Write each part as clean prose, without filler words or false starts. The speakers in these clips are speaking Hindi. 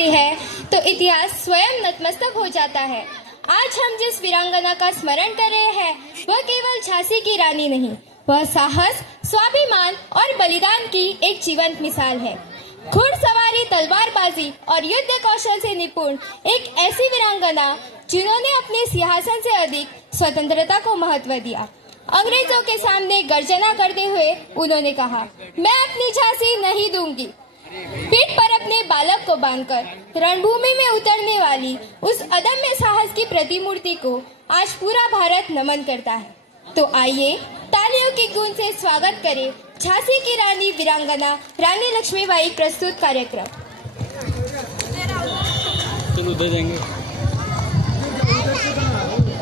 करती है तो इतिहास स्वयं नतमस्तक हो जाता है। आज हम जिस वीरांगना का स्मरण कर रहे हैं वह केवल झांसी की रानी नहीं, वह साहस, स्वाभिमान और बलिदान की एक जीवंत मिसाल है। घुड़सवारी, तलवारबाजी और युद्ध कौशल से निपुण एक ऐसी वीरांगना जिन्होंने अपने सिंहासन से अधिक स्वतंत्रता को महत्व दिया। अंग्रेजों के सामने गर्जना करते हुए उन्होंने कहा, मैं अपनी झांसी नहीं दूंगी। पीठ पर अपने बालक को बांधकर रणभूमि में उतरने वाली उस अदम्य साहस की प्रतिमूर्ति को आज पूरा भारत नमन करता है। तो आइए तालियों की गूंज से स्वागत करें झांसी की रानी वीरांगना रानी लक्ष्मीबाई प्रस्तुत कार्यक्रम। चलो दे देंगे।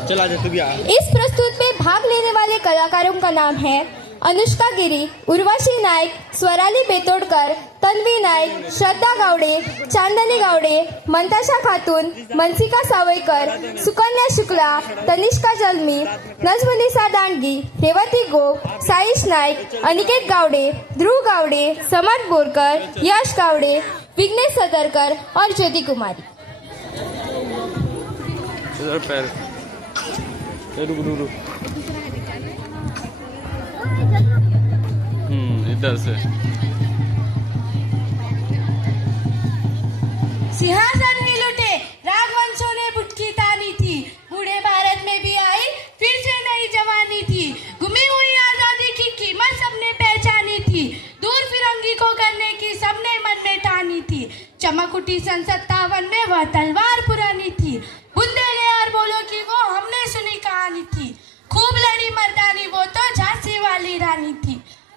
चला जा तू भी आ। इस प्रस्तुत में भाग लेने वाले कलाकारों का नाम है अनुष्का गिरी, उर्वशी नायक, स्वराली बेतोडकर, तन्वी नायक, श्रद्धा गावडे, चांदनी गावडे, मंताशा खातून, मनसिका सावयकर, सुकन्या शुक्ला, तनिष्का जल्मी, नजमुनिसा दांडगी, रेवती गोप, साईश नायक, अनिकेत गावडे, ध्रुव गावडे, समर्थ बोरकर, यश गावडे, विघ्नेश सदरकर और ज्योति कुमारी। इधर से सिंहासन ही लुटे, राजवंशों ने बुटकी तानी थी, बूढ़े भारत में भी आई फिर से नई जवानी थी। गुमी हुई आजादी की कीमत सबने पहचानी थी, दूर फिरंगी को करने की सबने मन में ठानी थी। चमक उठी सन 57 में वह तलवार पुरानी थी, बुंदेले और बोलो की वो हमने सुनी कहानी थी। खूब लड़ी मर्दानी वो तो झांसी वाली रानी थी,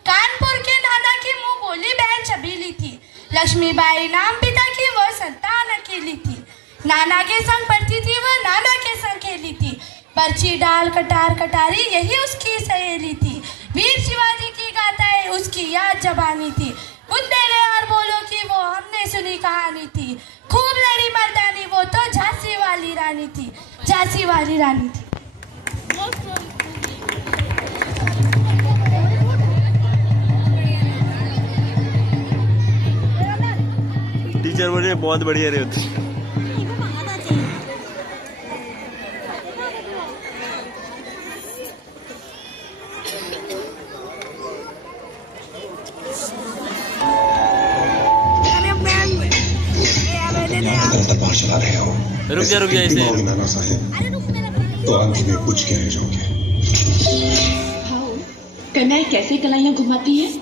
कानपुर के नाना की मुंह बोली बहन छबीली थी। लक्ष्मीबाई नाम पिता की वो संतान अकेली थी, नाना के संग पढ़ती थी वह नाना के संग खेली थी। पर्ची डाल कटार कटारी यही उसकी सहेली थी, वीर शिवाजी की गाथाएं उसकी याद जबानी थी। बुंदेले और बोलो की वो हमने सुनी कहानी थी, खूब लड़ी मर्दानी वो तो झांसी वाली रानी थी, झांसी वाली रानी थी। टीचर बोले बहुत बढ़िया रहे होते। दरबार चला रहे हो, रुक जा ऐसे नाना साहब, तो अंत में कुछ कह जाओगे। कन्याएं कैसे कलाइयां घुमाती हैं,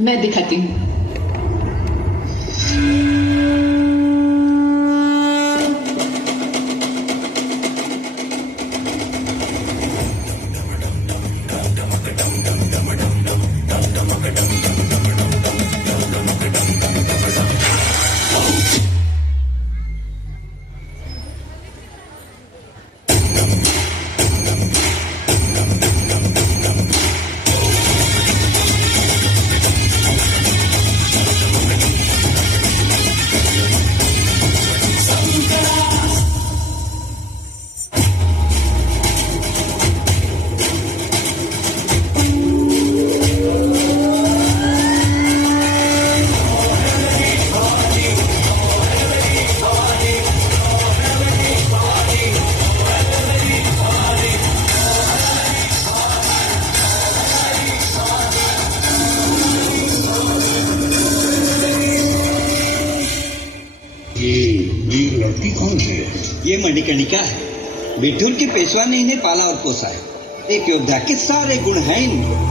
मैं दिखाती हूँ। ये मणिकर्णिका है, विठुर की पेशवा ने इन्हें पाला और पोसा है। एक योद्धा के सारे गुण हैं इनमें।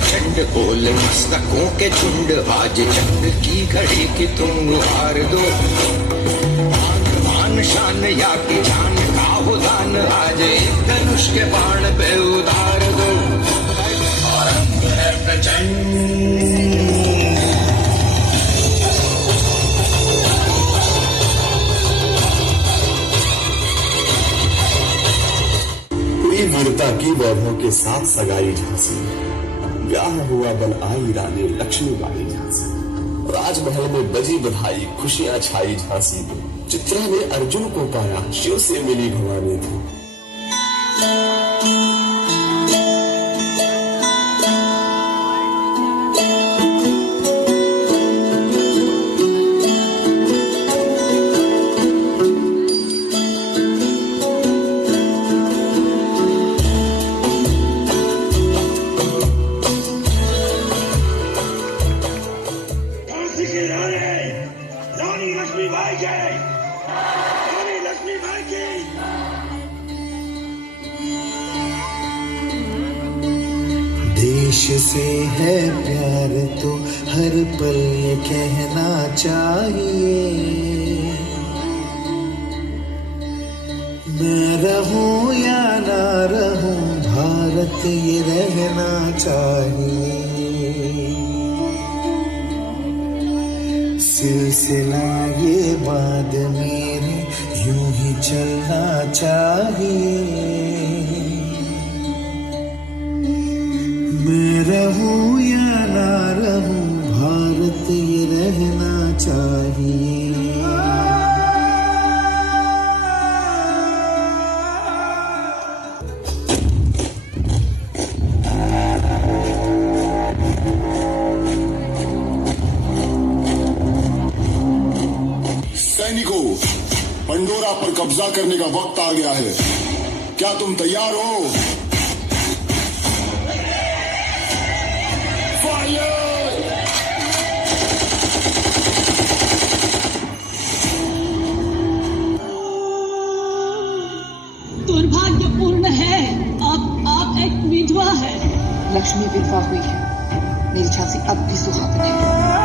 प्रचंड बोल मस्तकों के झुंड आज चंद की घड़ी की तुम उतार दो मान शान या की जान का हो दान आज एक धनुष के बाण पे उतार दो रंग है प्रचंड वीरता की वैभव के साथ सगाई झांसी ब्याह हुआ बन आई रानी लक्ष्मीबाई झांसी राजमहल में बजी बधाई खुशियां छाई झांसी चित्रा ने अर्जुन को पाया शिव से मिली भवानी थी देश से है प्यार तो हर पल ये कहना चाहिए मैं रहूं या ना रहूं भारत ये रहना चाहिए सिलसिला ये बाद मेरे यूं ही चलना चाहिए मैं रहूं या ना रहूं भारत ये रहना चाहिए सैनिकों पंडोरा पर कब्जा करने का वक्त आ गया है क्या तुम तैयार हो दुर्भाग्यपूर्ण है आप एक विधवा है लक्ष्मी विधवा हुई है मेरी झांसी अब भी सुहागन है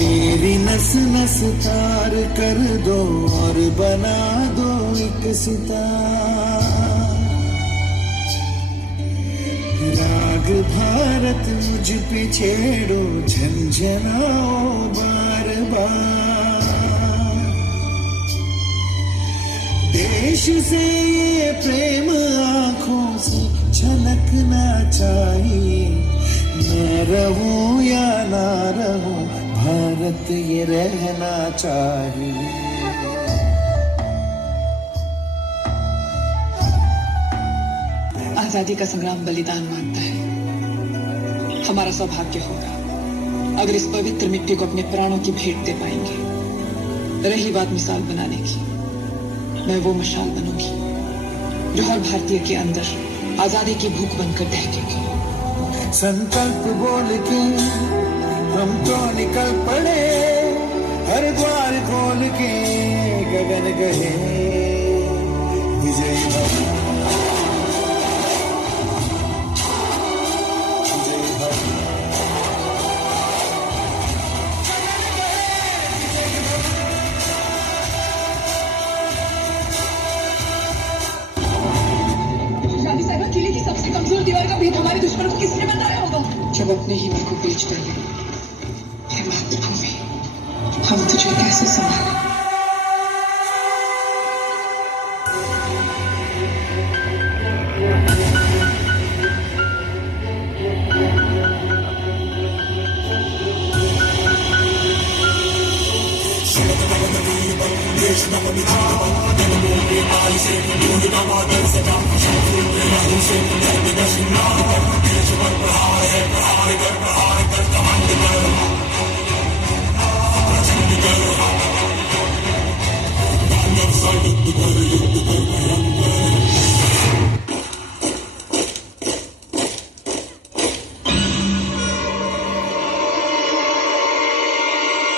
मेरी नस नस तार कर दो और बना दो एक सितार राग भारत मुझ पे छेड़ो झंझनाओ बार बार देश से ये प्रेम आंखों से झलकना चाहिए मैं रहूं या ना रहूं भारत ये रहना चाहिए आजादी का संग्राम बलिदान मांगता है हमारा सौभाग्य होगा अगर इस पवित्र मिट्टी को अपने प्राणों की भेंट दे पाएंगे रही बात मिसाल बनाने की मैं वो मशाल बनूंगी जो हर भारतीय के अंदर आजादी की भूख बनकर दहकेगी संकल्प बोल के हम तो निकल पड़े हर द्वार खोल के गगन गहे विजय भव किले की सबसे कमजोर दीवार का भेद हमारे दुश्मन को किसने बताया होगा जब अपने ही मन को बेच डाले मातृभूमि हम तुझे कैसे संभालें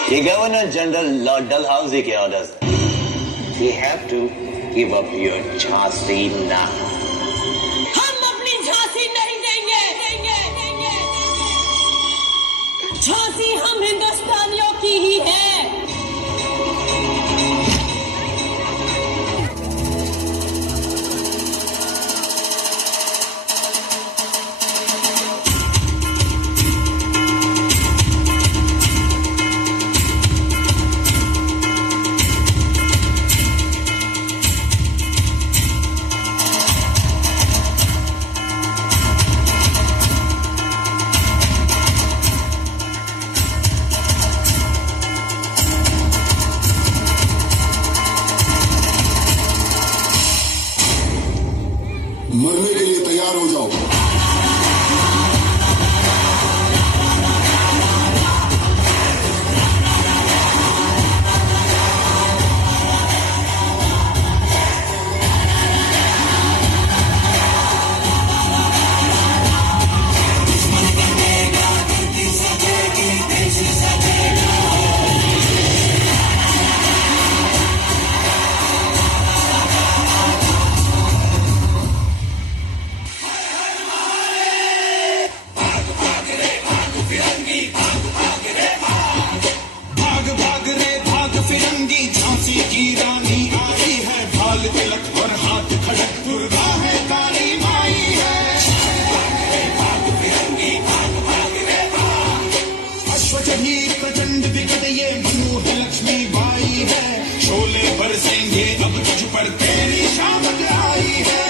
ये गवर्नर जनरल लॉर्ड डलहाउसी के orders You have to give up your Jhansi now. हम अपनी झांसी नहीं आजादी ही है। मरने के लिए तैयार हो जाओ। झांसी की रानी आई है, भाल तिलक और हाथ खड़क, दुर्गा है काली माई है। अश्वचनी प्रचंड विकट ये मनु है, लक्ष्मी बाई है। शोले बरसेंगे अब तुझ पर, तेरी शामत आई है।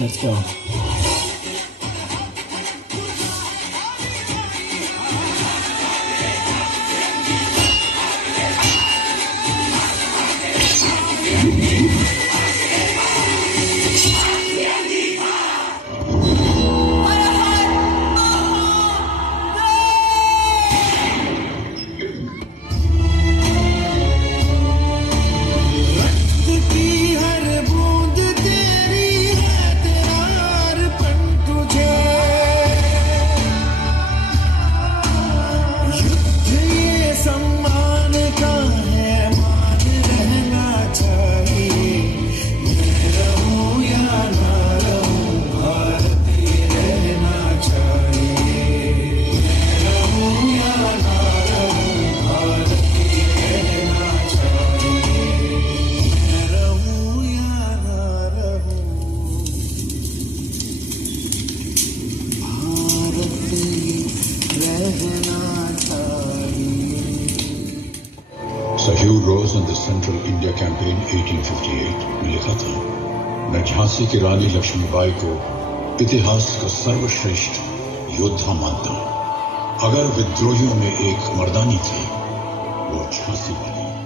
Let's go. Hugh Rose on the Central India Campaign 1858 में लिखा था, मैं झांसी की रानी लक्ष्मीबाई को इतिहास का सर्वश्रेष्ठ योद्धा मानता हूं। अगर विद्रोहियों में एक मर्दानी थी, वो झांसी वाली।